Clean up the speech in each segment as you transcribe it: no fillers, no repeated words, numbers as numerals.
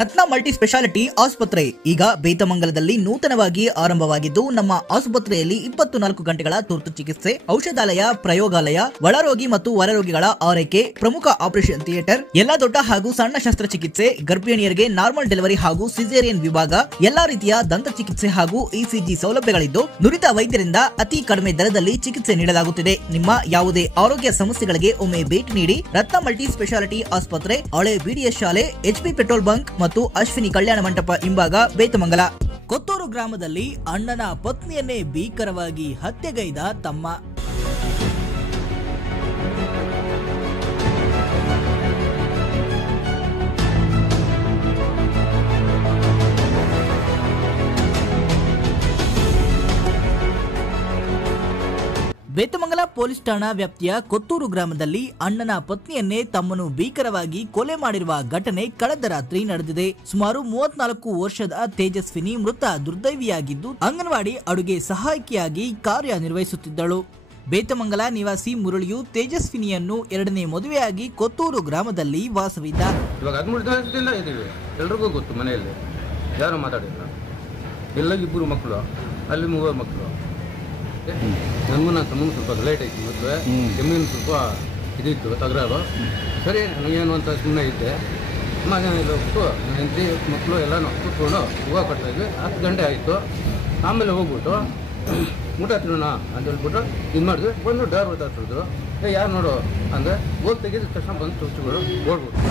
ರತ್ನ multi speciality ಆಸ್ಪತ್ರೆ ಈಗ ಬೇತಮಂಗಲದಲ್ಲಿ ನೂತನವಾಗಿ ಆರಂಭವಾಗಿದ್ದು, ನಮ್ಮ ಆಸ್ಪತ್ರೆಯಲ್ಲಿ 24 ಗಂಟೆಗಳ ತುರ್ತು ಚಿಕಿತ್ಸೆ, ಔಷಧಾಲಯ, ಪ್ರಯೋಗಾಲಯ, ಒಳರೋಗಿ ಮತ್ತು ಹೊರರೋಗಿಗಳ ಆರೈಕೆ, ಪ್ರಮುಖ ಆಪರೇಷನ್ ಥಿಯೇಟರ್, ಎಲ್ಲಾ ದೊಡ್ಡ ಹಾಗೂ ಸಣ್ಣ ಶಸ್ತ್ರಚಿಕಿತ್ಸೆ, ಗರ್ಭಿಣಿಯರಿಗೆ ನಾರ್ಮಲ್ ಡೆಲಿವರಿ ಹಾಗೂ ಸಿಸೇರಿಯನ್ ವಿಭಾಗ, ಎಲ್ಲಾ ರೀತಿಯ ದಂತ ಚಿಕಿತ್ಸೆ ಹಾಗೂ ಇಸಿಜಿ ಸೌಲಭ್ಯಗಳಿದ್ದು, ನುರಿತ ವೈದ್ಯರಿಂದ ಅತಿ ಕಡಿಮೆ ದರದಲ್ಲಿ ಚಿಕಿತ್ಸೆ ನೀಡಲಾಗುತ್ತಿದೆ. ನಿಮ್ಮ ಯಾವುದೇ ಆರೋಗ್ಯ ಸಮಸ್ಯೆಗಳಿಗೆ ಒಮ್ಮೆ ಭೇಟಿ ನೀಡಿ. ರತ್ನ ಮಲ್ಟಿ ಸ್ಪೆಷಾಲಿಟಿ ಆಸ್ಪತ್ರೆ, ಹಳೆ ಬಿಡಿಎಸ್ ಶಾಲೆ, ಎಚ್ಪಿ ಪೆಟ್ರೋಲ್ ಬಂಕ್ ಮತ್ತು ಅಶ್ವಿನಿ ಕಲ್ಯಾಣ ಮಂಟಪ ಹಿಂಭಾಗ, ಬೇತಮಂಗಲ. ಕೊತ್ತೂರು ಗ್ರಾಮದಲ್ಲಿ ಅಣ್ಣನ ಪತ್ನಿಯನ್ನೇ ಭೀಕರವಾಗಿ ಹತ್ಯೆಗೈದ ತಮ್ಮ. ಬೇತಮಂಗಲ ಪೊಲೀಸ್ ಠಾಣಾ ವ್ಯಾಪ್ತಿಯ ಕೊತ್ತೂರು ಗ್ರಾಮದಲ್ಲಿ ಅಣ್ಣನ ಪತ್ನಿಯನ್ನೇ ತಮ್ಮನು ಭೀಕರವಾಗಿ ಕೊಲೆ ಮಾಡಿರುವ ಘಟನೆ ಕಳೆದ ರಾತ್ರಿ ನಡೆದಿದೆ. ಸುಮಾರು 34 ವರ್ಷದ ತೇಜಸ್ವಿನಿ ಮೃತ ದುರ್ದೈವಿಯಾಗಿದ್ದು, ಅಂಗನವಾಡಿ ಅಡುಗೆ ಸಹಾಯಕಿಯಾಗಿ ಕಾರ್ಯನಿರ್ವಹಿಸುತ್ತಿದ್ದಳು. ಬೇತಮಂಗಲ ನಿವಾಸಿ ಮುರಳಿಯು ತೇಜಸ್ವಿನಿಯನ್ನು ಎರಡನೇ ಮದುವೆಯಾಗಿ ಕೊತ್ತೂರು ಗ್ರಾಮದಲ್ಲಿ ವಾಸವಿದ್ದ. ಇವಾಗ 13 ದಿನದಿಂದ ಇದ್ದೀವಿ. ಎಲ್ರಿಗೂ ಗೊತ್ತು, ಮನೆಯಲ್ಲಿ ಯಾರು ಮಾತಾಡಿಲ್ಲ. ಎಲ್ಲ 2 ಮಕ್ಕಳು, ಅಲ್ಲಿ 3 ಮಕ್ಕಳು. ನನ್ನ ತಮ್ಮನು ಸ್ವಲ್ಪ ಲೇಟ್ ಆಯ್ತು ಮದುವೆ. ಜಮೀನು ಸ್ವಲ್ಪ ಇದಿತ್ತು ತಗರಾರು. ಸರಿ ನನಗೇನು ಅಂತ ಸುಮ್ಮನೆ ಇದ್ದೆ. ಮನೆಯಲ್ಲಿ ಹೋಗ್ಬಿಟ್ಟು ಹೆಂಡತಿ ಮಕ್ಕಳು ಎಲ್ಲನೂ ಕೂತ್ಕೊಂಡು ಹೂವು ಕಟ್ತಾಯಿದ್ವಿ. 10 ಗಂಟೆ ಆಯಿತು. ಆಮೇಲೆ ಹೋಗ್ಬಿಟ್ಟು ಊಟ ತಿನ್ನೋಣ ಅಂತ ಹೇಳ್ಬಿಟ್ಟು ಇದು ಮಾಡಿದ್ವಿ. ಬಂದು ಡೋರ್ ಹೊತ್ತಾಡ್ತಿದ್ರು. ಯಾರು ನೋಡು ಅಂದರೆ ಹೋಗಿ ತೆಗೆದ ತಕ್ಷಣ ಬಂದು ತುರ್ಚುಗಳು ಓಡ್ಬಿಟ್ಟು.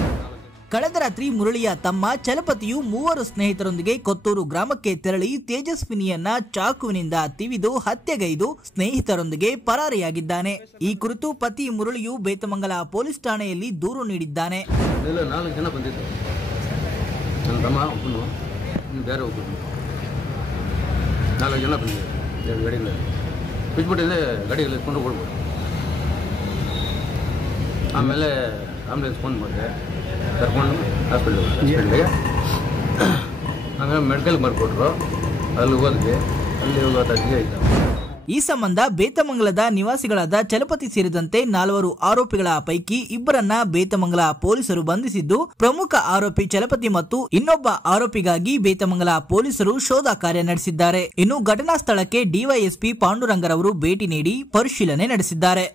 ಕಳೆದ ರಾತ್ರಿ ಮುರಳಿಯ ತಮ್ಮ ಚಲಪತಿಯು 3 ಸ್ನೇಹಿತರೊಂದಿಗೆ ಕೊತ್ತೂರು ಗ್ರಾಮಕ್ಕೆ ತೆರಳಿ ತೇಜಸ್ವಿನಿಯನ್ನ ಚಾಕುವಿನಿಂದ ತಿವಿದು ಹತ್ಯೆಗೈದು ಸ್ನೇಹಿತರೊಂದಿಗೆ ಪರಾರಿಯಾಗಿದ್ದಾನೆ. ಈ ಕುರಿತು ಪತಿ ಮುರಳಿಯು ಬೇತಮಂಗಲ ಪೊಲೀಸ್ ಠಾಣೆಯಲ್ಲಿ ದೂರು ನೀಡಿದ್ದಾನೆ. 4 ಜನ ಬಂದಿದ್ದರು. ನನ್ನ ತಮ್ಮ ಒಬ್ಬನು, ಬೇರೆ ಒಬ್ಬನು, 4 ಜನ ಬಂದಿದ್ದಾರೆ. ಗಾಡಿಯಿಂದ ಬಿಟ್ಬಿಟ್ಟಿದೆ. ಗಾಡಿಯಲ್ಲಿ ಎತ್ಕೊಂಡು ಓಡ್ಬೋದು. ಆಮೇಲೆ ಆಂಬುಲೆನ್ಸ್ ಫೋನ್ ಮಾಡಿದೆ, ಕರ್ಕೊಂಡು ಹಾಸ್ಪಿಟ್ಲಿಗೆ. ಆಮೇಲೆ ಮೆಡಿಕಲ್ಗೆ ಮಾಡಿಕೊಟ್ರು. ಅಲ್ಲಿ ಹೋದ್ವಿ. ಅಲ್ಲಿ ಹೋಗೋದಾಗಿ ಆಯ್ತು. ಈ ಸಂಬಂಧ ಬೇತಮಂಗಲದ ನಿವಾಸಿಗಳಾದ ಚಲಪತಿ ಸೇರಿದಂತೆ 4 ಆರೋಪಿಗಳ ಪೈಕಿ 2ರನ್ನ ಬೇತಮಂಗಲ ಪೊಲೀಸರು ಬಂಧಿಸಿದ್ದು, ಪ್ರಮುಖ ಆರೋಪಿ ಚಲಪತಿ ಮತ್ತು ಇನ್ನೊಬ್ಬ ಆರೋಪಿಗಾಗಿ ಬೇತಮಂಗಲ ಪೊಲೀಸರು ಶೋಧ ಕಾರ್ಯ ನಡೆಸಿದ್ದಾರೆ. ಇನ್ನು ಘಟನಾ ಸ್ಥಳಕ್ಕೆ ಡಿವೈಎಸ್ಪಿ ಪಾಂಡುರಂಗರವರು ಭೇಟಿ ನೀಡಿ ಪರಿಶೀಲನೆ ನಡೆಸಿದ್ದಾರೆ.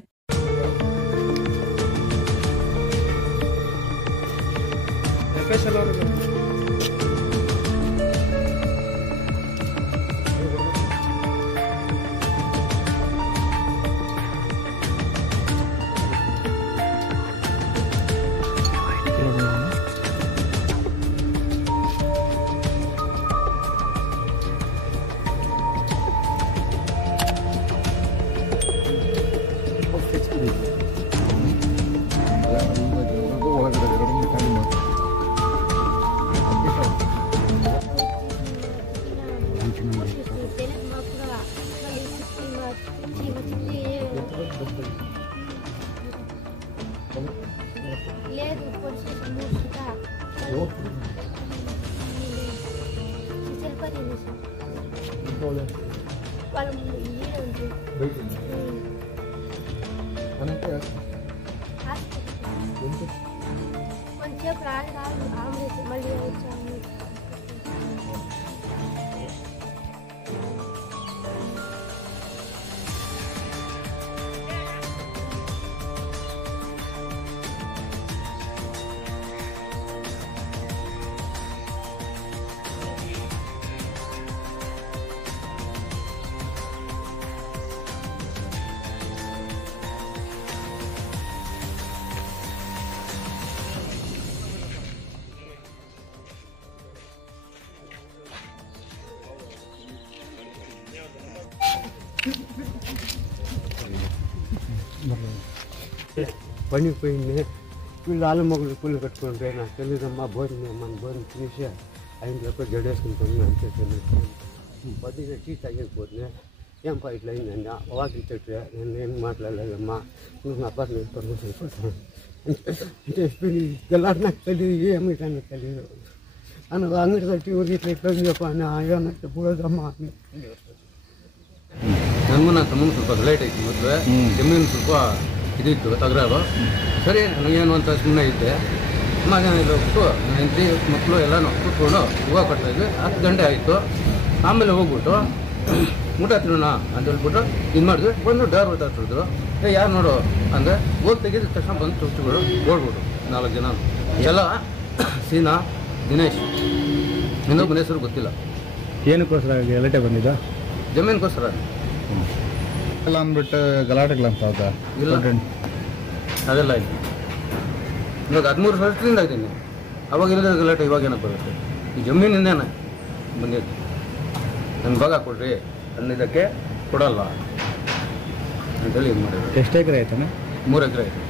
పనికి పోయింది. వీళ్ళు ఆలమొగలు కూలి కట్టుకుంటే నాకు తెలియదమ్మా. భోజనం మన భోజనం తీసి 5 రూపాయలు జడేసుకుంటాను అంతే తెలియదు. 10 టీ తగ్గిపోతుంది. ఏం ఇట్లా అయిందండి. వాకిలి చెట్టు నేను ఏం మాట్లాడలేదమ్మా. నువ్వు నా పర్లేదు పర్మిషన్ అయిపోతాను అంటే గెలాడు నాకు తెలియదు. ఏమిటో నాకు తెలియదు. అని అంగడి కట్టి ఊరికి ఇట్లా ఇట్లా చెప్పాను. ఏమన్నా పోదమ్మా అని. ನನಗೂ ನನ್ನ ತಮ್ಮನು ಸ್ವಲ್ಪ ಲೇಟ್ ಆಯ್ತು ಮದುವೆ. ಜಮೀನು ಸ್ವಲ್ಪ ಇದಿತ್ತು ತಗರಾರು. ಸರಿ ನನಗೇನು ಅಂತ ಸುಮ್ಮನೆ ಇದ್ದೆ. ಮನೆಯಲ್ಲಿ ಹೋಗ್ಬಿಟ್ಟು ಹೆಂಡತಿ ಮಕ್ಕಳು ಎಲ್ಲನೂ ಕೂತ್ಕೊಂಡು ಹೂವು ಕಟ್ತಾಯಿದ್ವಿ. 10 ಗಂಟೆ ಆಯಿತು. ಆಮೇಲೆ ಹೋಗ್ಬಿಟ್ಟು ಊಟ ತಿನ್ನೋಣ ಅಂತ ಹೇಳ್ಬಿಟ್ಟು ಇದು ಮಾಡಿದ್ವಿ. ಬಂದು ಡೋರ್ ಹೊತ್ತಾಡ್ತಿದ್ರು. ಯಾರು ನೋಡು ಅಂದರೆ ಹೋಗಿ ತೆಗೆದ ತಕ್ಷಣ ಬಂದು ಚುಚ್ಚಿಗಳು ಓಡ್ಬಿಟ್ಟು 4 ಜನ ಎಲ್ಲ ಸೀನಾ, ದಿನೇಶ್, ಇನ್ನೊಬ್ಬನ ಹೆಸರು ಗೊತ್ತಿಲ್ಲ. ಏನಕ್ಕೋಸ್ಕರ ಗಲಾಟೆ ಬಂದಿದ್ದ? ಜಮೀನಿಗೋಸ್ಕರ ಎಲ್ಲ ಅಂದ್ಬಿಟ್ಟು ಗಲಾಟೆಗಳಂತ ಹೌದಾ? ಇಲ್ಲ, ಅದೆಲ್ಲ ಇಲ್ಲ. ಇವಾಗ 13 ವರ್ಷದಿಂದ ಇದ್ದೀನಿ. ಅವಾಗ ಇಲ್ಲದ ಗಲಾಟೆ ಇವಾಗ ಏನಕ್ಕೆ ಬರುತ್ತೆ? ಈ ಜಮೀನಿಂದೇನೆ ಬಂದಿದ್ದು. ನನ್ನ ಭಾಗ ಕೊಡ್ರಿ ಅನ್ನೋದಕ್ಕೆ ಕೊಡಲ್ಲ ಅಂತೇಳಿ ಇದು ಮಾಡಿದ್ರು. ಎಷ್ಟು ಎಕರೆ ಆಯ್ತಾನೆ? 3 ಎಕರೆ ಆಯಿತು.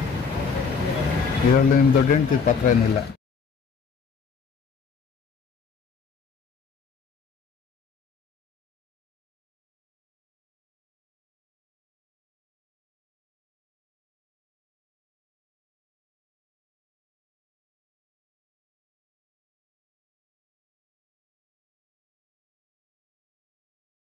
ಇದರಲ್ಲಿ ನಿಮ್ಮ ದೊಡ್ಡ ಹೆಂಡತಿ ಪಾತ್ರ ಏನಿಲ್ಲ?